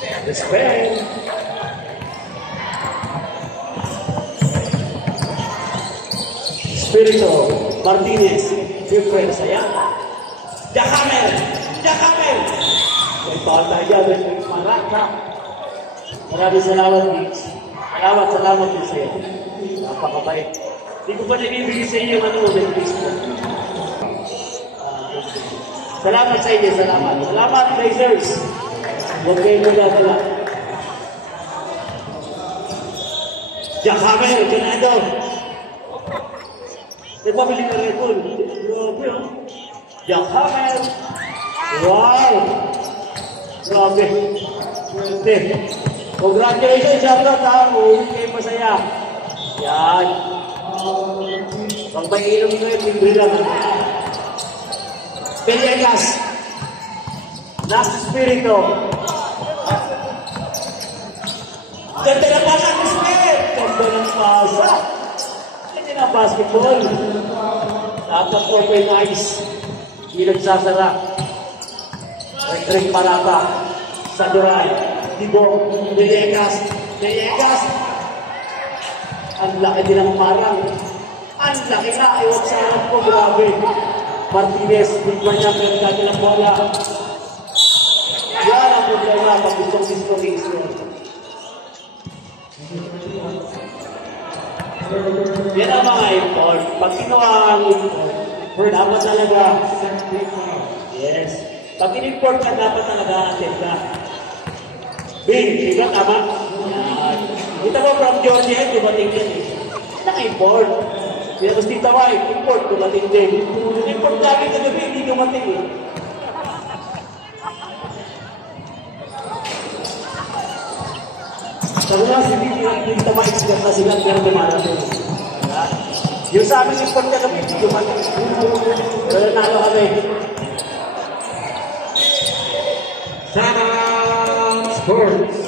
Respect. Espiritu Martinez, different saya. Jakamel, Jakamel. May paul tayo, may maraka. Maraming salamat, Mitch. Salamat din sa'yo. Napakabait. Hindi ko pa nabibigay sa inyo ano, Facebook. Salamat sa inyo, salamat. Salamat, Blazers. Huwag kayo magdadala. Jakamel, ganado. Nagpabili na Red Bull. Grabe, oh. Jakamel. Wow. Grabe. Grabe. Congratulations, shoutout ha. Uwi kayo masaya. Yan. Pag may inom nyo, libre lang. Pelegas. Last Espiritu. Ganda na pasa, Espiritu. Ganda ng pasa. Ganda ng basketball. Dapat open eyes. Hindi nagsasara. Retreat Parata. Saduray. Dibo. Villegas. Villegas. Ang laki din ang parang. Ang laki na. Iwan sa harap ko. Grabe. Martinez. Bigman niya. Pero dati ng bola. Yan ang problema. Pag gustong disco-disco. Yan ang mga import. Pag kinuha ang import, dapat talaga. Yes. Pag in-import ka, dapat talaga atin ka. Bing, diba tama? Yan. Kita mo from Georgia, dumating yan eh. Naka-import. Kaya mas dito ka, import, dumating din. Import lagi na gabi, hindi dumating eh. Sabi nga, hindi tama expert na sila, pero dumarating. Yung sa amin, import ka kami, hindi dumating. Pero nalo kami. Sana Sports.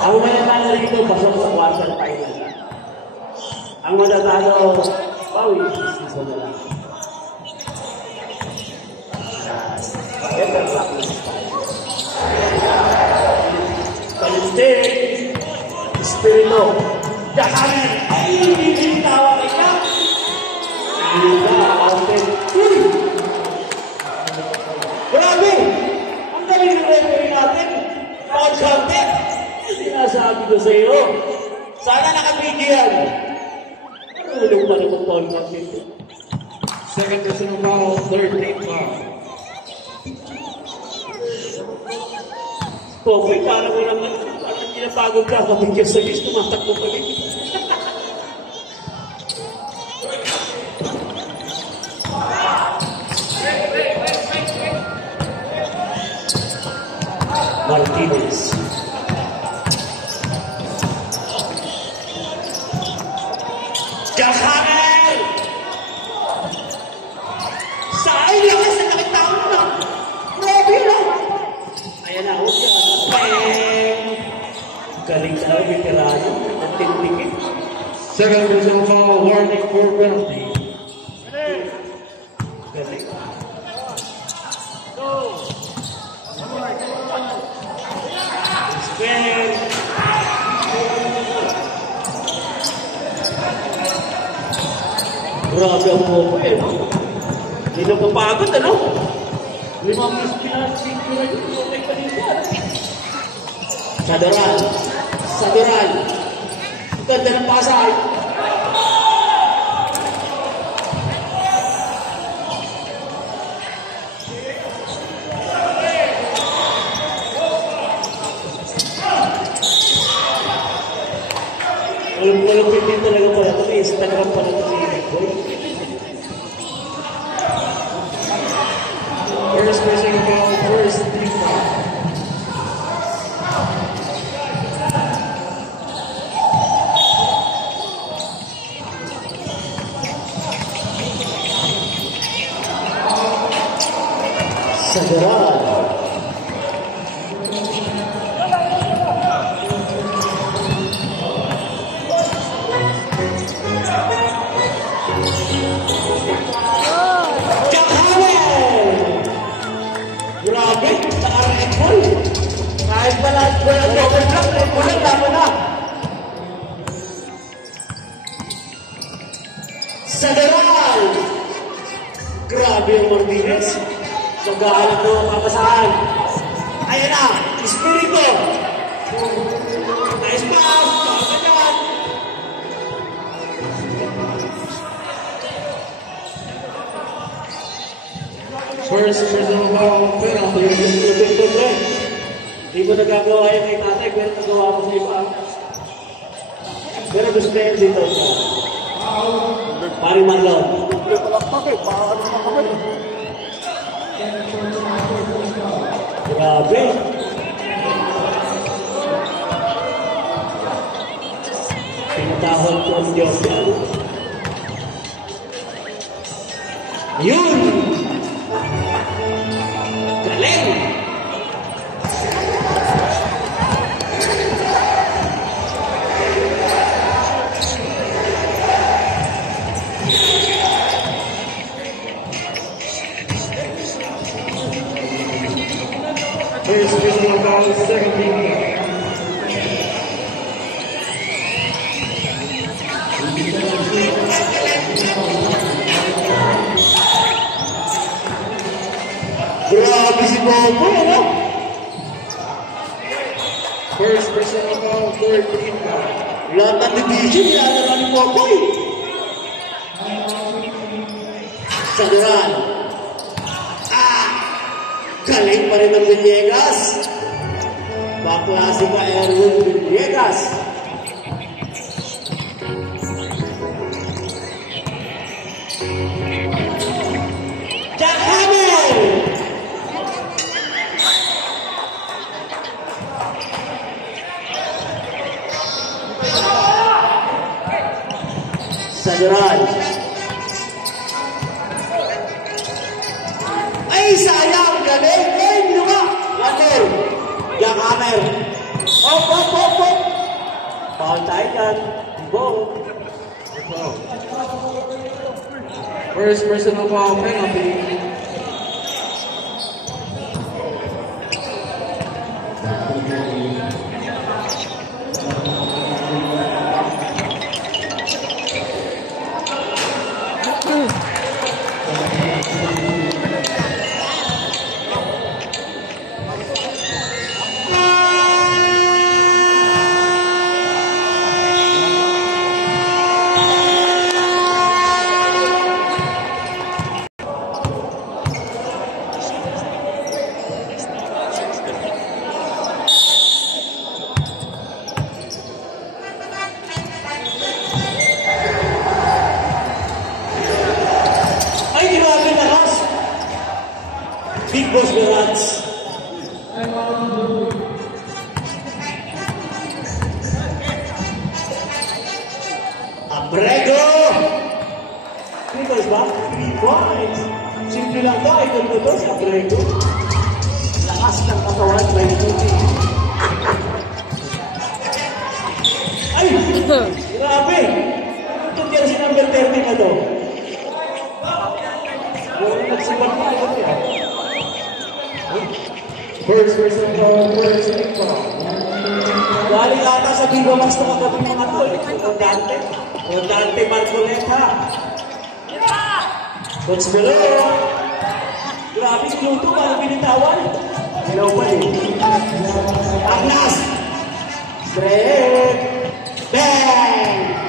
Ang mananalo rito, pasok sa quarter final. Ang mananalo, bawi, season na lang. Kaliste, Espiritu, Jakamel, ay, hindi tawa kayo. Hindi na, open. Grabe! Ang galing ng referee natin. Paul Shante. Sinasabi ko sa iyo. Sana nakabigyan yan. Ulong pa naman Paul Shante. Second personal foul, third team foul. Popoy, parang pinapagod ka. Kapag sa list, tumatakbo pa rin. Martinez. Jakamel! Saan lang sa nakitao na? Grabe lang! Ayan na, huwag yan. Galing na lang, veterano. Ang tinigit. Second personal foul, warning for penalty. Galing. Well, grabe ang popo eh. Hindi na papagod, ano? Limang miss pinag-singkira yun. Okay pa dito. Sadoral. Sadoral. Ganda ng pasay. Walang pitin talaga pala ito. Instagram pala ito si Boy. First personal foul, first team foul. Sadoral. Grabe yung Martinez. Sa gahanap ng papasahan. Ayan na, Espiritu. Nice pass. Ganyan. First personal foul, penalty. Hindi ko nagagawa yan kay tatay, pero nagawa ko sa iba. Pero gusto na yan dito. Pari Marlon. Grabe. Pinatahon ko ang Diyos yan. Yun! Galing! First personal foul, second team. Grabe si Bobo, ano? First personal foul, third team. Lahat ng division, nilalaro ni Bobo eh. Saduran. Galing pa rin ng Villegas. Baklase pa Erwin Villegas. Jack Hamel! Saduran. Ay, sayang! Galing! Galing! Luka! Water! Jack Hamel! Op! Op! Op! Op! Bawal tayo dyan. Go! First personal foul, penalty. Big Boss Barats. Abrego! 3 points ba? 3 points. Simple lang to. Idol ko to si Abrego. Lakas ng katawan. May duty. Ay! Grabe! Ito yan si number 30 na to. Walang nagsibat pa ito niya. First personal foul, first team foul. Galing ata sa Viva Max na kagabi mga tol. Rodante Marcoleta. Coach Melo. Grabe si Luto, parang pinitawan. Hello pa eh. Agnas. Straight. Bang!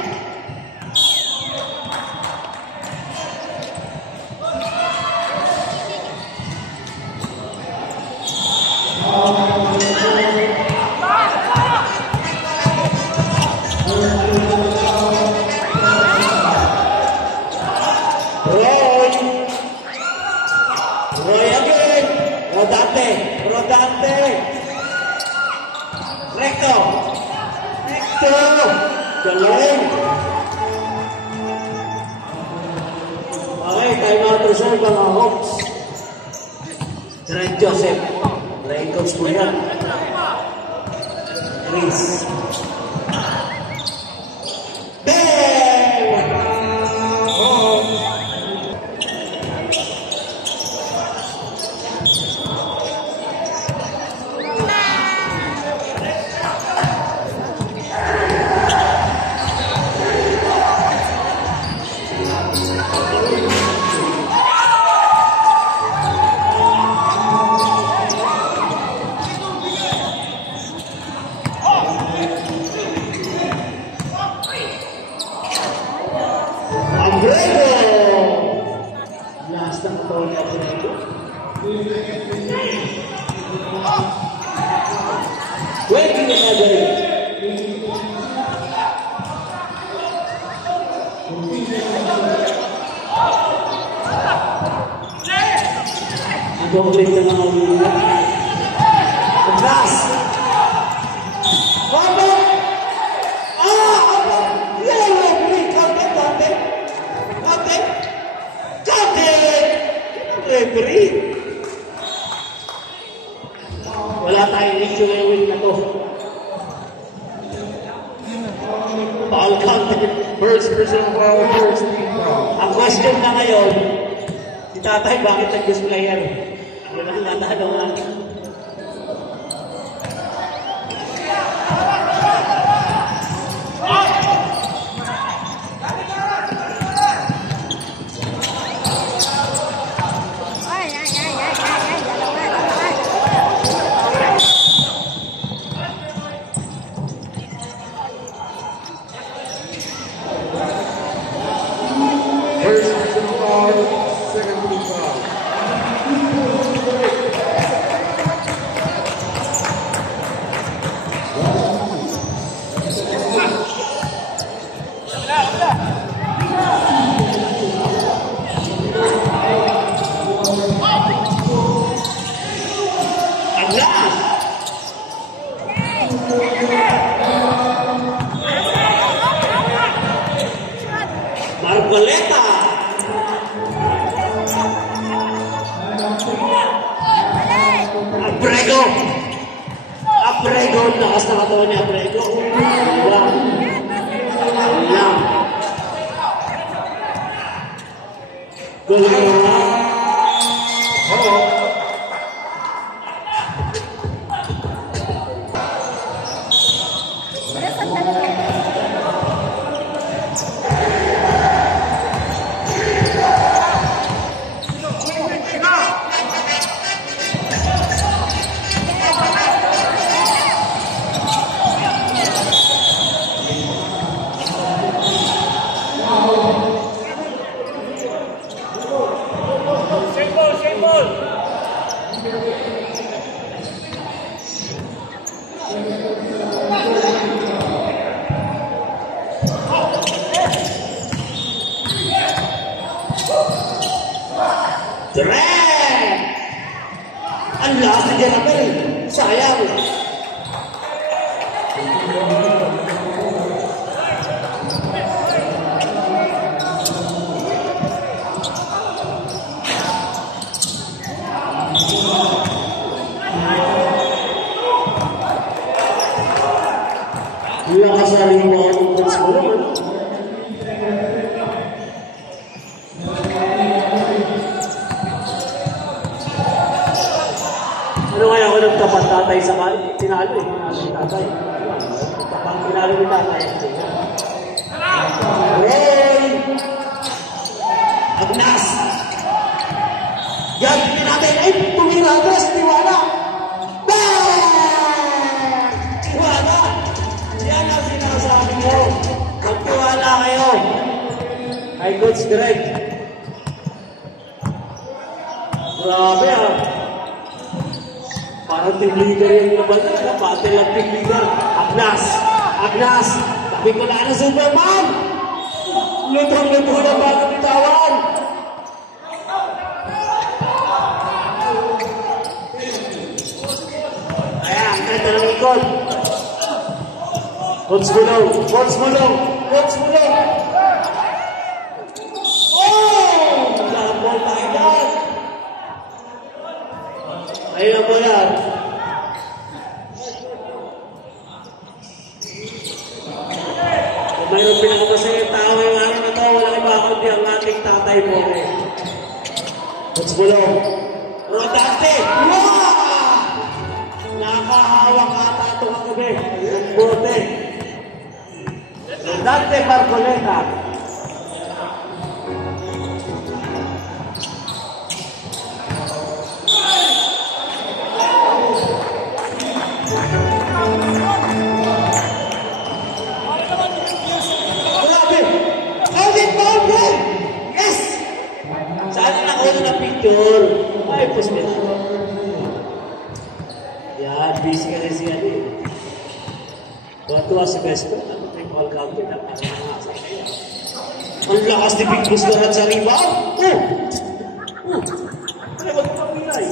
Roy again. Rodante. Recto. Galing. Okay, time out reserve mga Hawks. Trent Joseph. Playing coach po yan. Chris. Bang! Waiting another. Ang na mga ulo. Atras! Wabo! Yellow green! Kante! Referee! Wala tayong issue na yung na to. Foul count. First personal foul, first team foul. Ang question na ngayon, si tatay bakit nag-displayer? Yun ang natanungan. First personal foul, second team foul. Aglas! Marcoleta! Abrego! Lakas na katawan ni Abrego. Wow! Alam! Goal na! Direk! Ang lakas na Jerapel. Sayang. Hindi ang kasaling mga coach mo naman. Ano kaya ako nagtapat tatay sa tinalo eh. Tatay. Pag tinalo ni tatay. Ray! Agnas! Yan, natin ay tumira Agnas, tiwala! Bang! Tiwala! Yan ang sinasabi mo. Magtiwala kayo. Ay, Coach Greg. Grabe ah. Parang team leader yung laban na, pati lang team leader. Agnas! Agnas! Sabi ko na Superman! Lutong-luto na bago bitawan! Ayan, kanta ng ikot. Coach Mulong! Coach Mulong! Coach Mulong! Oh! Naglalambol tayo dyan! Ayun ang bola. Kung mayroon pinakamasayang tao ngayong araw na ito, walang iba kundi ang ating tatay mo. Coach Bulong. Rodante! Wow! Nakahawak ata ito kagabi. Bote. Rodante Marcoleta. Yes! Saan na nakuha ng picture? Ay, posible. Yan, busy ka rin siya eh. Tuwa si Besto. Ano may call counter na pangasan kaya. Ang lakas ni Big Boss na sa rebound. Ay, wag mo pamilay.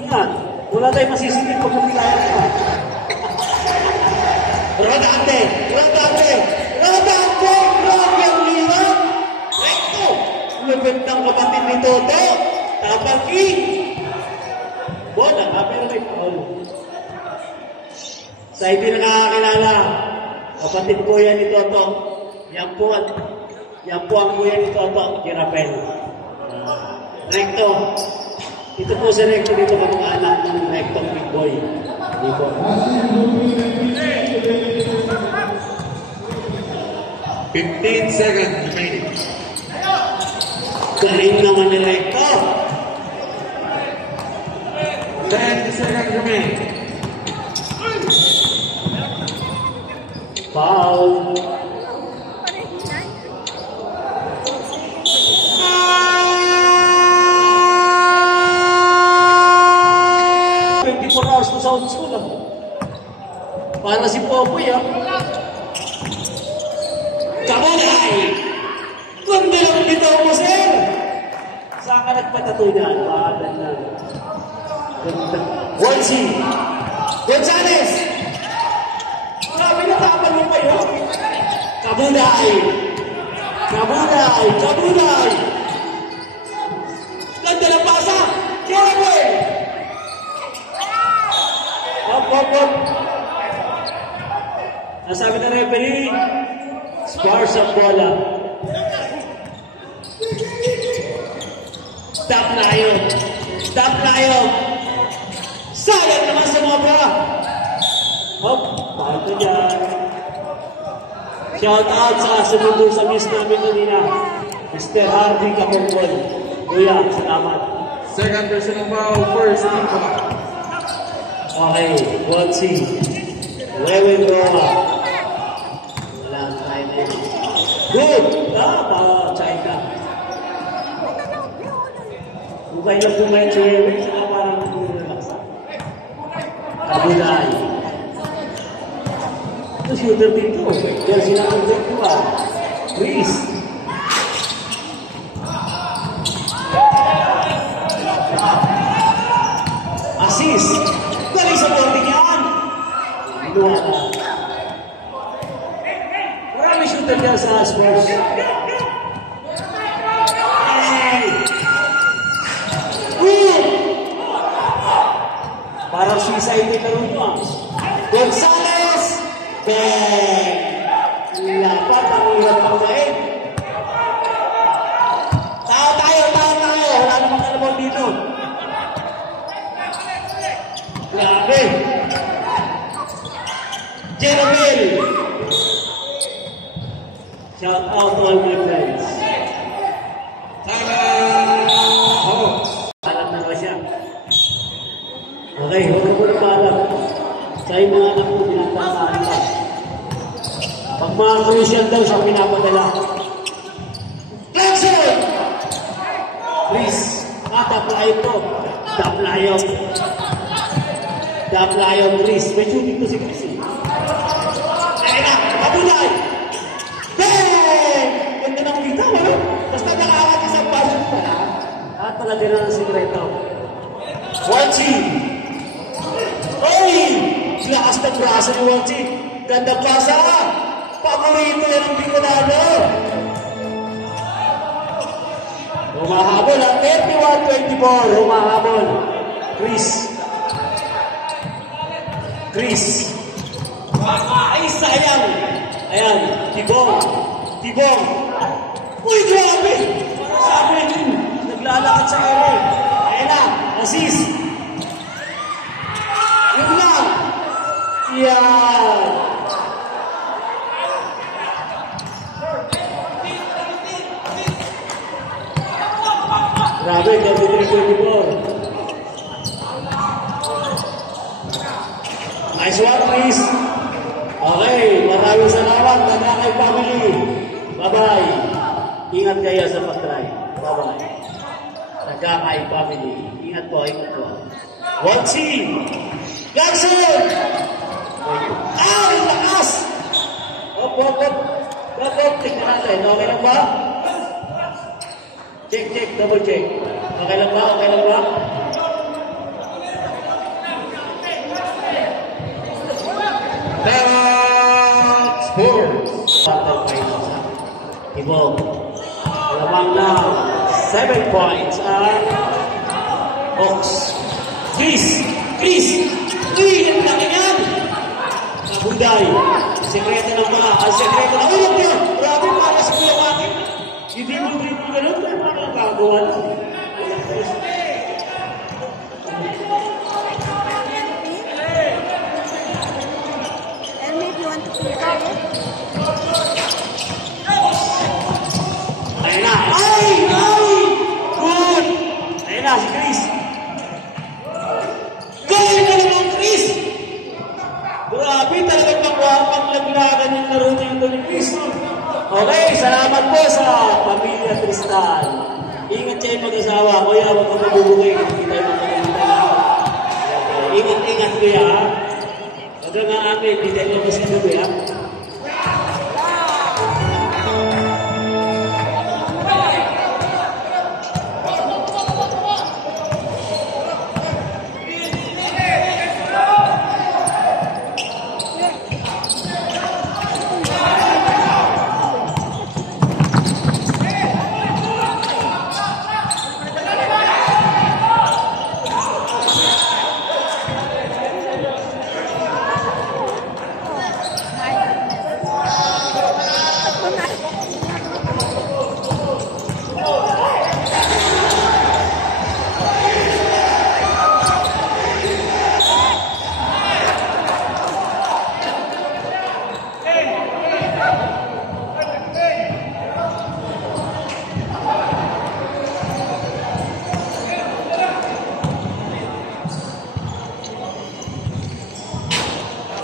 Ingat. Wala tayong masisipin pag pamilaya ka. Rodante! Rodante! Rodante! Grabe ang liwan! Recto! Lumit ng kapatid ni Toto. Tapang king! Bona ka, pero may paul. Sa hindi na nakakilala, kapatid po yan ni Toto. Yan po ang kuya ni Toto, Kirapel. Recto. Ito po si Recto dito ng mga anak ng Recto Big Boy. Hindi po. 15 seconds remaining. Galing naman ni Recto. 10 seconds remaining. Foul. Hours na sa unsula. Para si Popoy, ha? Kabulay! Kundi lang dito mo, sir! Saan ka nagpatato niyan? Bahalan na. Wolsey! Gonzales! Grabe na tapal mo kayo. Kabulay! Kabulay! Kabulay! Ganda ng pasa! Kirapel! Hop. Nasabi na referee, scars ang bola. Stop na kayo. Stop na kayo. Sayang naman sa mga bra. Hop, bakit na dyan? Shout out sa sumundo sa miss namin kanina. Mr. Hardy Kapongkol. Kuya, salamat. Second personal foul, first team foul. Okay, Wolsey. Lewin Roa. Wala tayo na yun. Good! Para China. Bukay lang bumay si Lewin, saka parang relax. Kabulay. Ito shooter dito. Dahil sila ang dito ba? Chris. Assist. Galing sa boarding yan. Luwala. Marami shooter dyan sa Spurs. Hey! Parang suicide na karoon mo. Gonzales! Bang! Lapat ang ulat ng lain. Tao tayo. Wala namang kalabang dito. Grabe! Jeromel! Shout out to all my friends. Alam na ba siya? Okay, huwag na po na paalam. Sa'yo mga anak ko, pinatandaan pa. Pag mga crucial daw siya pinapadala. Clarkson! Please, taplayo to. Taplayo. Taplayo, Chris. May shooting to si Chris. Ayun na, Kabulay! Bang! Ganda ng kita, ano? Basta nakawag isang passion pa na. At talaga na ang sikreto. Wolsey! Oy! Lakas ng braso ni Wolsey. Ganda pasa! Paborito yan ang Bicolano. Humahabol ang 31-24. Humahabol. Chris. Ay, sayang. Ayan, Tibong. Uy, grabe. Sabi rin, naglalakad sa ere. Ayan na, assist. Yun lang. Yan. Grabe, 33-24. Nice one, please. Okay, maraming salamat. Nanakay family. Bye-bye. Ingat kayo sa pag-try. Bye-bye. Tagakay family. Ingat po, ingat po. Watching! Jackson! Ay, lakas! Op. Tingnan natin. Okay lang ba? Check. Double check. Okay lang ba? That's sports. Ibong. Lamang na 7 points ang Hawks. Chris! Uy! Ang laki yan! Nabuday. Sekreto ng mga. Ang sekreto ng ulo niya. Grabe para sa kuya bakit. Hindi mo rin ganun. Paano ang gagawa? Maybe you want to play it? Ayun na. Ay! Good! Ayun na si Chris. Galing na naman Chris! Grabe talagang paglaglagan yung laro niya ito ni Chris. Okay, salamat po sa pamilya Tristan. Ingat kayo mag-asawa. Kuya, huwag kang mabubugay. Hindi tayo magkakita. Ingat kuya. Huwag kang amin. Hindi tayo magkakita kuya.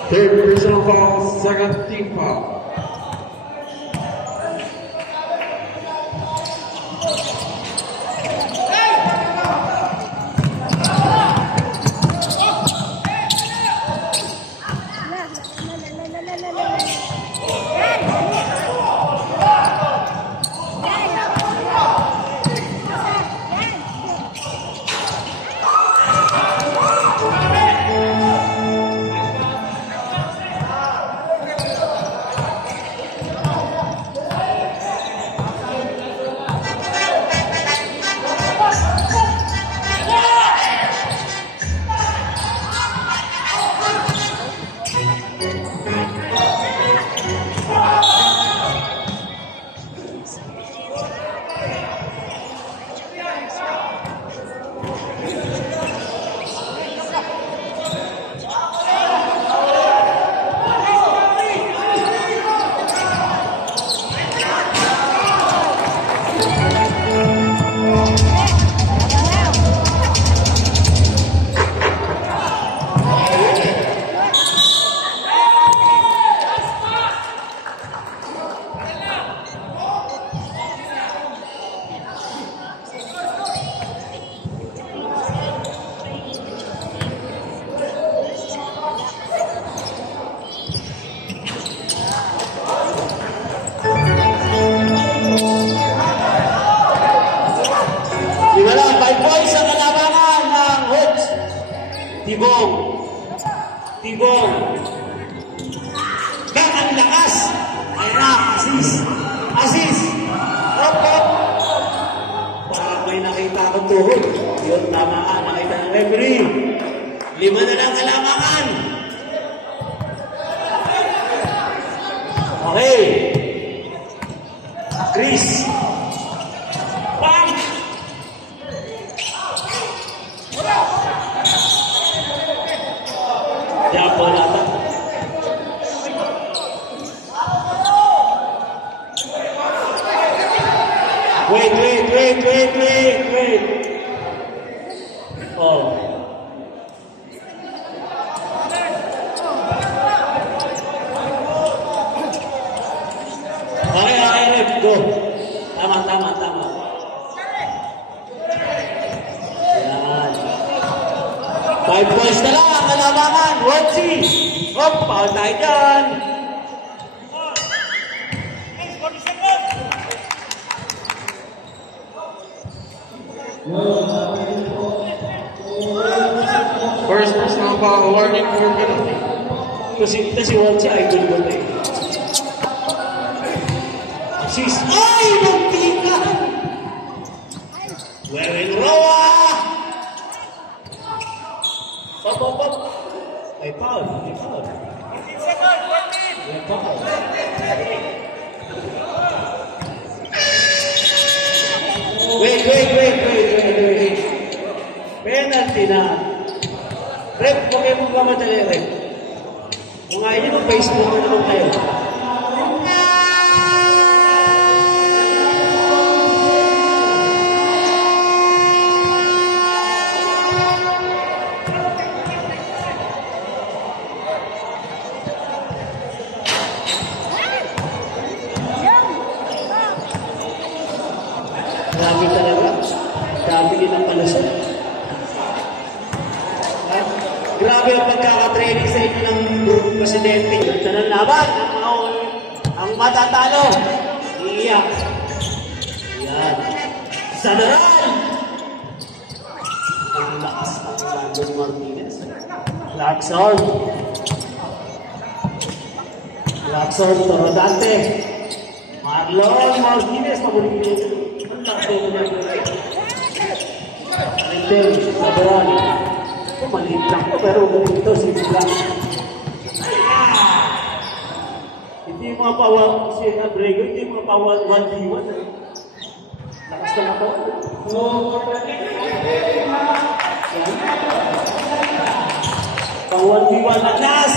Third personal foul, second team foul. Tibong. Bang ang lakas. Ayan na, Asis. Opo. Parang may nakita akong tuhod. Yun, tama ka. Nakita ng referee. 5 na lang kalamangan. Okay. Chris. Bang! Diyan po nata. Wait. Oh. 5 points na lang ang kalamangan. Wotsi. Hop, foul tayo dyan. First personal foul, warning for penalty. Kasi Wotsi idol ko na eh. Assist. Ay! Magpika! Wearing Roa! Pop, pop, pop. Ay, foul. Ay, foul. Ay, foul. Wait. Penalty na. Rep, huwag kayo magmamadali, Rep. Kung ayaw nyo ng Facebook na naman kayo. Grabe talaga. Grabe din ang palusot. Grabe ang pagkakatraining sa inyo ng presidente. Ito ng laban. Ang matatalo. Iiyak. Yan. Sadaran! Ang lakas ng Landon Martinez. Lacson. Torodante. Marlon Martinez. Pabuling nito. Ang lakas ng Martinez. Sadaran. Maliit lang ko, pero ganito, simple lang. Hindi mga pawa, si Abrego, hindi mga pawa 1v1. Lakas na ako. Pang 1v1 na gas!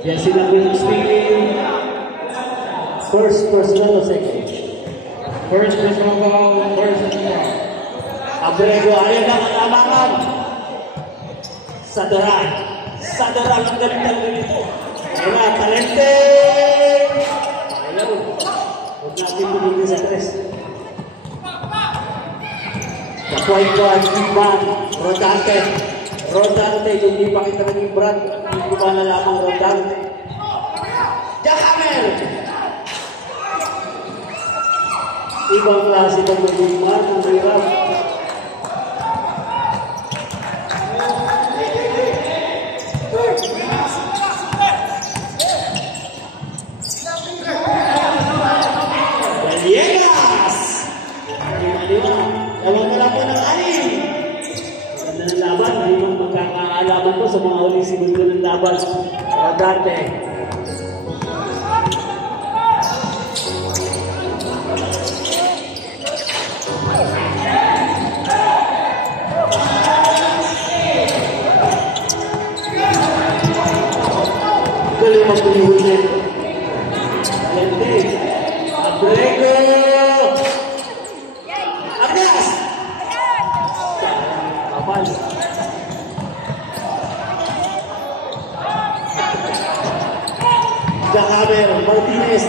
Yan sila Steven. First personal o second? First personal foul, first personal. Abrego, ayaw na kalamangan. Sadaran ang galing nito. Ayun na, talente! Ayaw. Huwag natin bumili sa tres. The point guard, Ivan Rodante, yung di pa kita naging brand, hindi ba na lamang Rodante. Jackhammer! Ibang klase ng magigman, ang hirap. Galiegas! Ewan mo lang po ng anin. Ganda ng laban, hindi mo magkakaalaman po sa mga huling segundo ng laban. Rodante. Galing magpulihulin. Galente. Abrego! Agnes! Kapal. Jacaber, Martinez.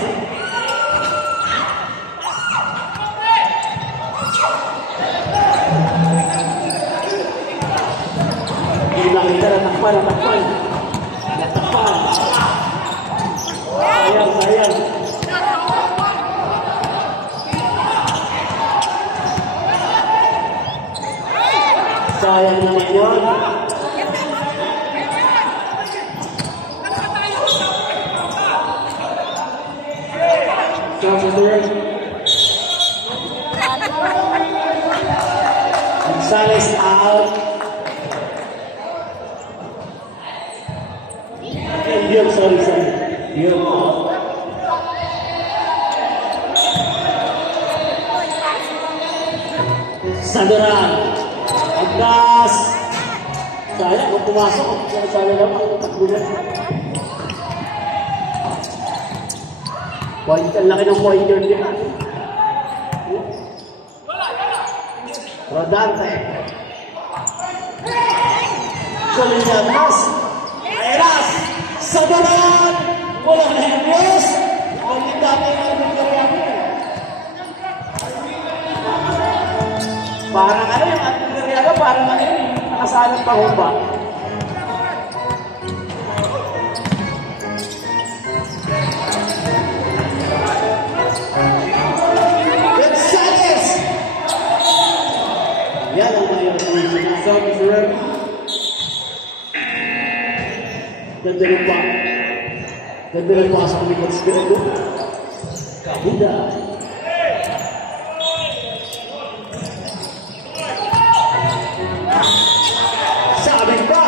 Hindi nakita, natakpan. Sayang. Sayang naman yun. Gonzales out. Diop, sorry. Diop. Sadaran. Agdas. Sayang, kung pumasok. Sayang naman. Takbunan. Ang laki ng pointer din. Rodante. Galing na Agdas. Eras! Sa duran! Walang nervyos! Hindi dami ang nangyayari. Parang ano yung ating nangyayari, parang ano yung nakasalang pa ba? Gonzales! Yan ang ngayon. South Red. Ganda rin pa. Ganda rin pa sa likod sa pinag Kabuda. Sabi pa!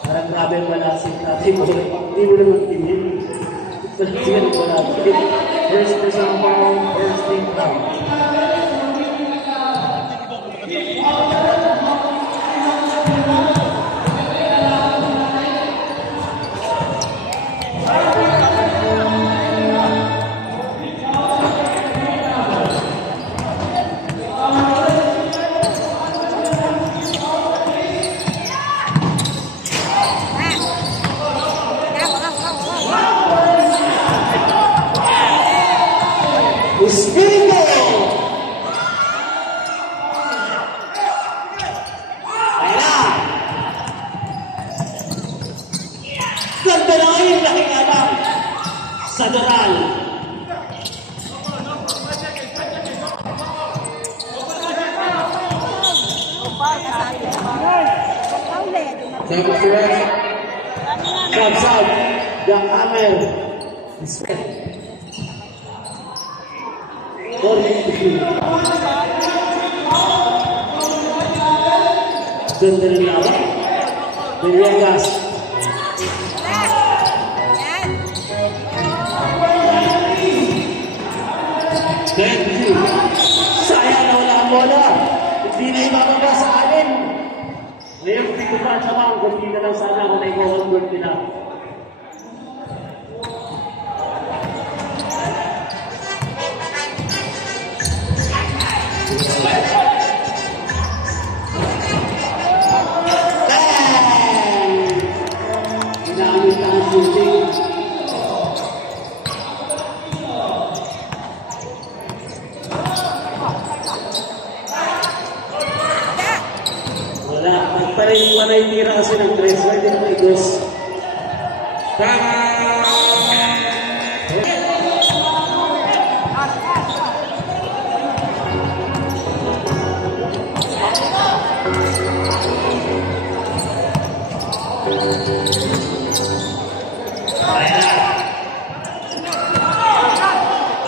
Parang grabe ang balasin natin. Hindi mo naman tingin. Sige, wala. First person foul, first team foul. Espiritu! Ayan na! Ganda na ngayon laking alam sa Doral. South Red. South, Young Hammer. Respect. Ganda ng laban. Villegas. Sayang na wala ang bola. Hindi na ibababa sa akin. Ngayon, hindi ko pa sa mga kung hindi na lang sana ako na i-convert nila. Ginamit na ang shooting. Wala. Nagparay tira kasi ng tres. Pwede na may dos.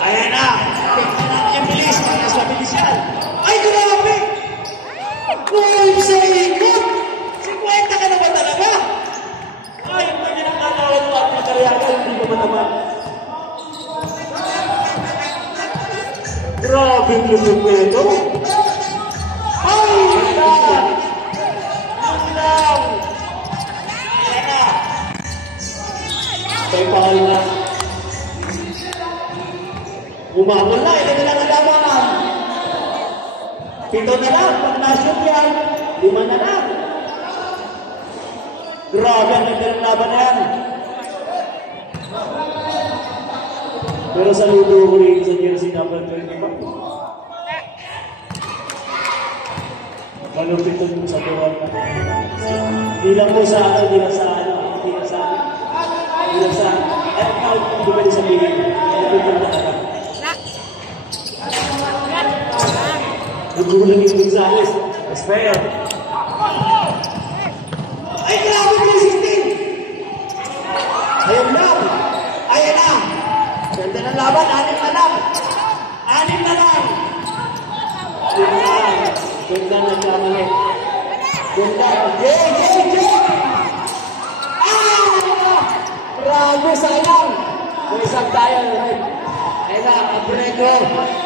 Ayan na. Ang bilis. Mas mabilis yan. Ay, grabe! Goal sa ikot! 50 ka na ba talaga? Ay, pwede nang natawag mo at magkaryaga. Hindi ko mataman. Grabe yung lusog na ito. Ay! Lang! Lang! Ayan na. May pahal na. Umabol na, ito na lang ang laban. 7 na lang, pag na-shoot yan, 5 na lang. Grabe ang ganda ng laban na yan. Pero saludo ko rin sa jersey number 25. Malupit ito sa tuwan na. Hindi lang po sa akin, hindi lang sa ano, hindi lang sa akin. Hindi lang sa akin. Ay, hindi ba sa piling? Malupit na talaga. Nagulang yung Gonzales. That's fair. Ay, grabe ko yung 16! Ayun lang. Ayun lang. Ganda ng laban. 6 na lang. 6 na lang. Ganda ng laban. Ganda. Jay! Ah! Grabe, sayang. May isang tayo. Ayun lang. Aprego. Ayun lang.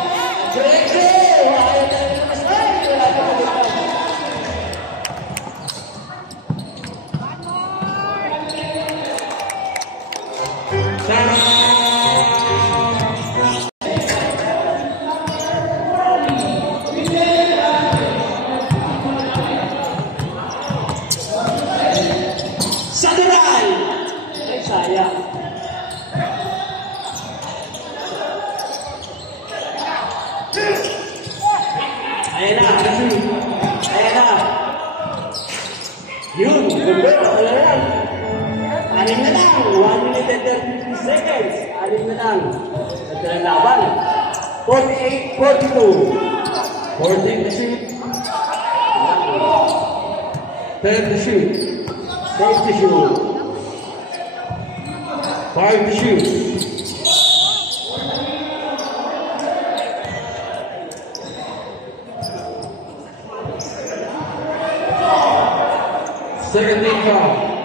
Pero, wala yan. 6 na lang. 1 minute and 30 seconds. 6 na lang. Ito na laban. 48-42. 14 to shoot. 10 to shoot. 10 to shoot. 5 to shoot. Second team foul.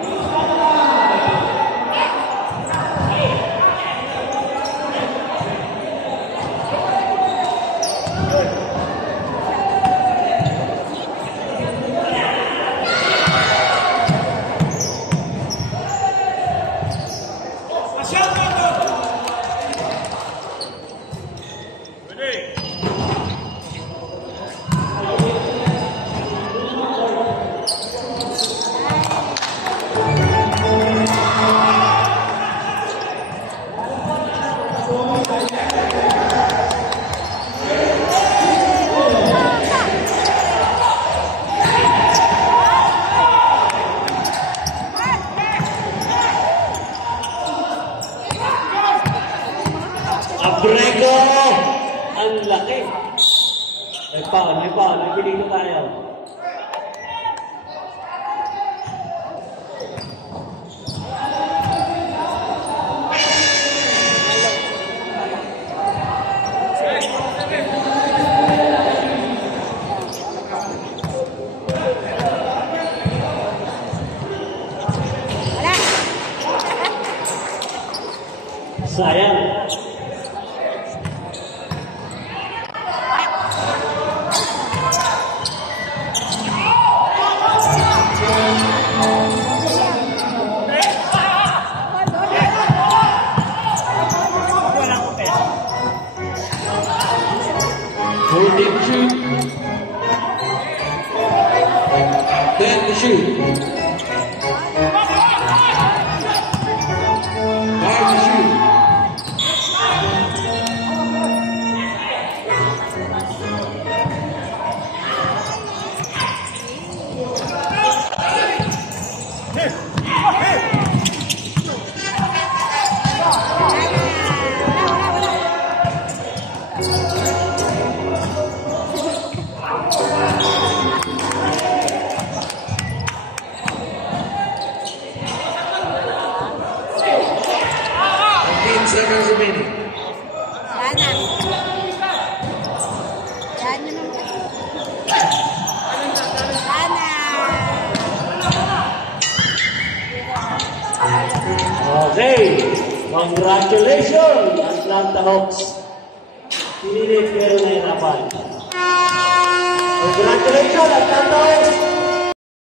Abrego! Ang laki. May foul. May pinito tayo. Sayang. Seconds remaining. Okay. Congratulations, Atlanta Hawks. Pinilit pero nahirapan. Congratulations, Atlanta Hawks.